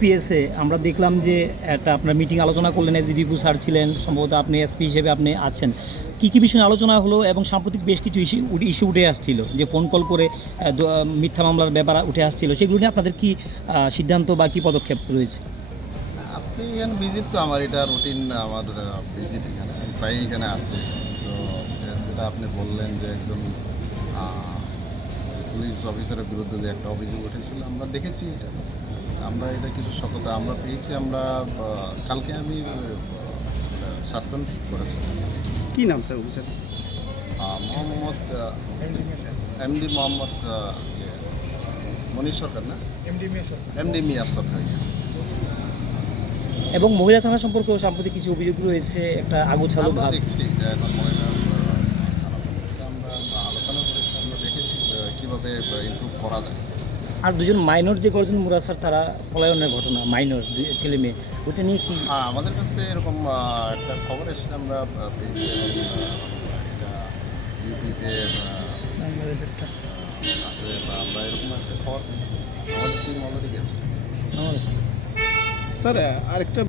পিএসএ আমরা দেখলাম যে একটা আপনার মিটিং আলোচনা করলেন এসডিপু স্যার ছিলেন, সম্ভবত আপনি এসপি হিসেবে আপনি আছেন। কি কি বিষয়ে আলোচনা হলো এবং সাম্প্রতিক বেশ কিছু ইস্যু ইস্যু উঠে আসছিল, যে ফোন কল করে মিথ্যা মামলার ব্যাপার উঠে আসছিল, সেগুলো নিয়ে আপনাদের কি সিদ্ধান্ত বা কি পদক্ষেপ রয়েছে? আজকে এখানে ভিজিট তো আমার, এটা রুটিন আমার ভিজিট এখানে, প্রায় এখানে আসি তো, যেটা আপনি বললেন যে একজন পুলিশ অফিসারের বিরুদ্ধে যে একটা অভিযোগ উঠেছিল, আমরা দেখেছি এটা। আমরা এটা কিছু সততা আমরা পেয়েছি আমরা কালকে আমি সাসপেন্ড করেছি। কি নাম sir officer Mohammad MD Mohammad Manish Sarkar না? এমডি মিয়া সরকার। এবং মহিলা থানা সম্পর্কেও সাম্প্রতিক কিছু অভিযোগ রয়েছে একটা আগোছালো ভাব। দেখছি যে এখন মহিলা আমরা আলোচনা করেছি আমরা দেখেছি কীভাবে ইমপ্রুভ করা যায়। আর দুজন মাইনর যে গর্জন মুরা স্যার তারা পলায়নের ঘটনা মাইনর ছেলে মেয়ে ওটা নিয়ে কি? হ্যাঁ আমাদের কাছে এরকম একটা খবর এসেছে আমরা ইউপিতে আসলে আমরা এরকম একটা খবর পেয়েছি। আমাদের টিম অলরেডি গেছে। স্যার আরেকটা